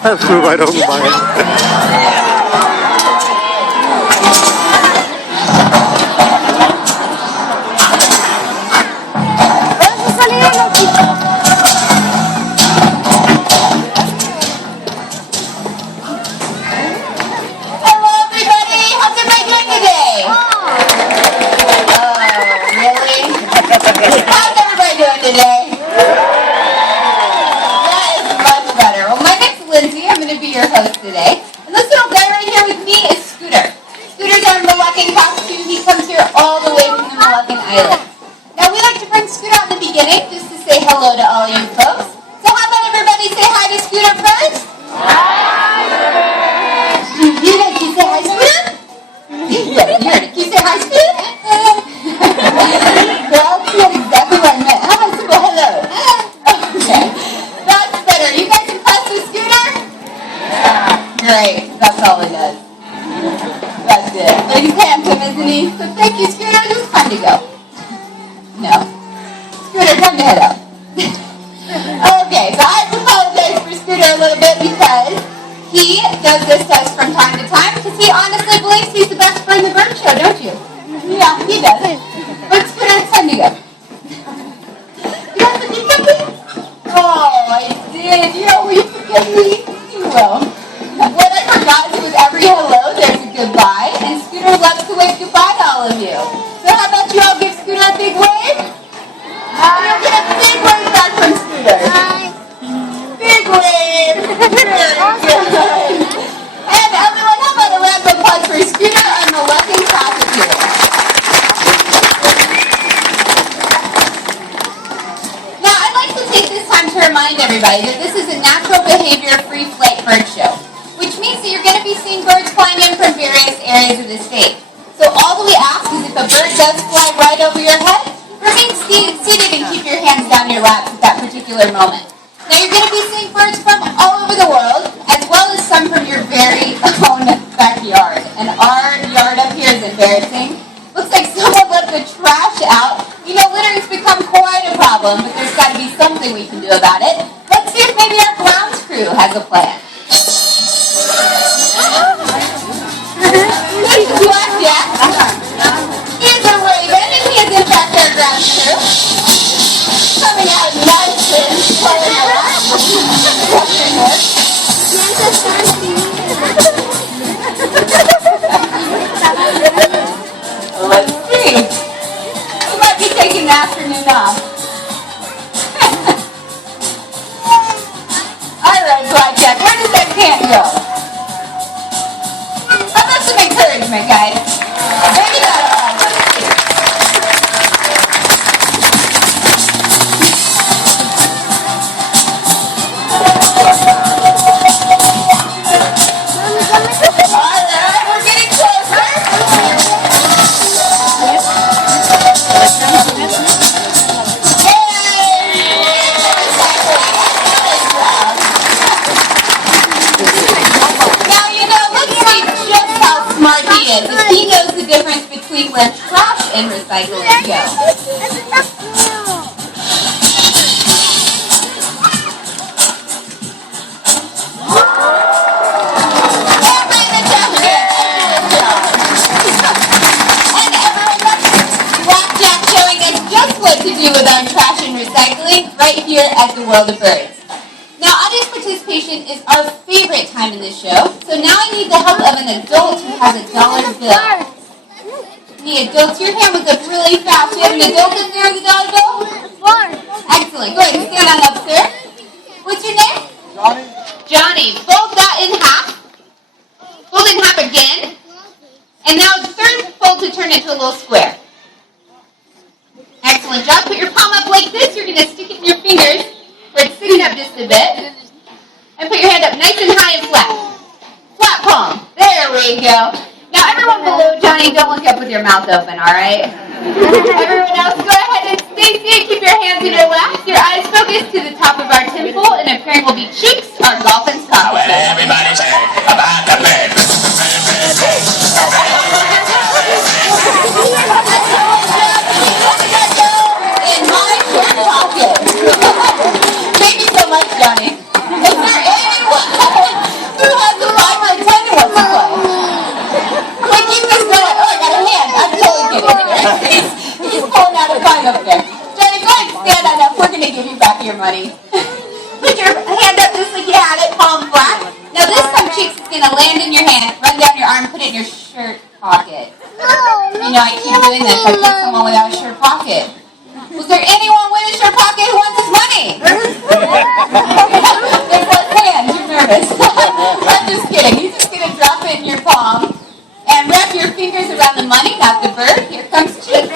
Flew right over my head. Hello, everybody. How's everybody doing today? Oh, really? How's everybody doing today? That is much better. Well, my name's Lindsay. I'm going to be your host today. And this little guy right here with me is Scooter. Scooter's our Moluccan costume. He comes here all the way from the Moluccan Islands. Now, we like to bring Scooter out in the beginning just to say hello to all you folks. So how about everybody say hi to Scooter first? You guys can say hi, Scooter? Yeah, you heard it. Can you say hi, Scooter? Well, that's not exactly what I meant. How about simple hello? Okay. That's better. You guys impressed with Scooter? Great. That's all it does. That's it. But he's handsome, isn't he? So thank you, Scooter. It was time to go. No. Scooter, time to head out. Okay, so I have to apologize for Scooter a little bit because he does this to us from time to time because he honestly believes he's the best friend in the bird show, don't you? Yeah, he does. But Scooter, it's time to go. You guys forgive me? Oh, I did. Will you forgive me? You will. What I forgot is with every hello, there's a goodbye, and Scooter loves to wave goodbye to all of you. So how about you all give Scooter a big wave? And you'll get a big wave back from Scooter. Big wave. Very good. And everyone, how about a round of applause for Scooter and the Moluccan Cockatoo? Now, I'd like to take this time to remind everybody that this is a natural behavior free flight bird show, which means that you're going to be seeing birds flying in from various areas of the state. So all that we ask is if a bird does fly right over your head, remain seated and keep your hands down your laps at that particular moment. Now you're going to be seeing birds from all over the world, as well as some from your very own backyard. And our yard up here is embarrassing. Looks like someone left the trash out. You know, littering's become quite a problem, but there's got to be something we can do about it. Let's see if maybe our grounds crew has a plan. Blackjack. Here's a raven, and he is in fact our ground crew. Coming out nice and playing around. Let's see. We might be taking the afternoon off. Alright, Blackjack, where does that can go? How about some encouragement, guys? Maybe not all. Alright, we're getting closer. Now, you know, let's see just how smart he is. If he knows the difference between when trash and recycling go. Blackjack showing us just what to do with our trash and recycling right here at the World of Birds. Now, audience participation is our favorite time in this show, so now I need the help of an adult who has a dollar bill. The adult, your hand was up really fast. We have an adult in there with a dollar bill? Excellent. Go ahead and stand on up, sir. What's your name? Johnny? Johnny. Fold that in half. Fold it in half again. And now the third fold to turn into a little square. Excellent job. Put your palm up like this. You're going to stick it in your fingers where it's sitting up just a bit. And put your hand up nice and high and flat. Flat palm. There we go. Now everyone below Johnny, don't look up with your mouth open, all right? Everyone else, go ahead and stay seated. Keep your hands in your laps. Your eyes focus to the top of our temple, and appearing will be cheeks, our dolphins top. Everybody say about the bird. In my shirt pocket. Thank you so much, Johnny. Is there anyone? Johnny up there. Johnny, go ahead and stand on up. We're going to give you back your money. Put your hand up just like you had it, palm flat. Now this some cheeks is going to land in your hand, run down your arm, put it in your shirt pocket. You know, I keep doing this. I pick someone without a shirt pocket. Was there anyone with a shirt pocket who wants his money? There's one hand. You're nervous. I'm just kidding. You're just going to drop it in your palm and wrap your fingers around the money, not the bird. Here comes cheeks.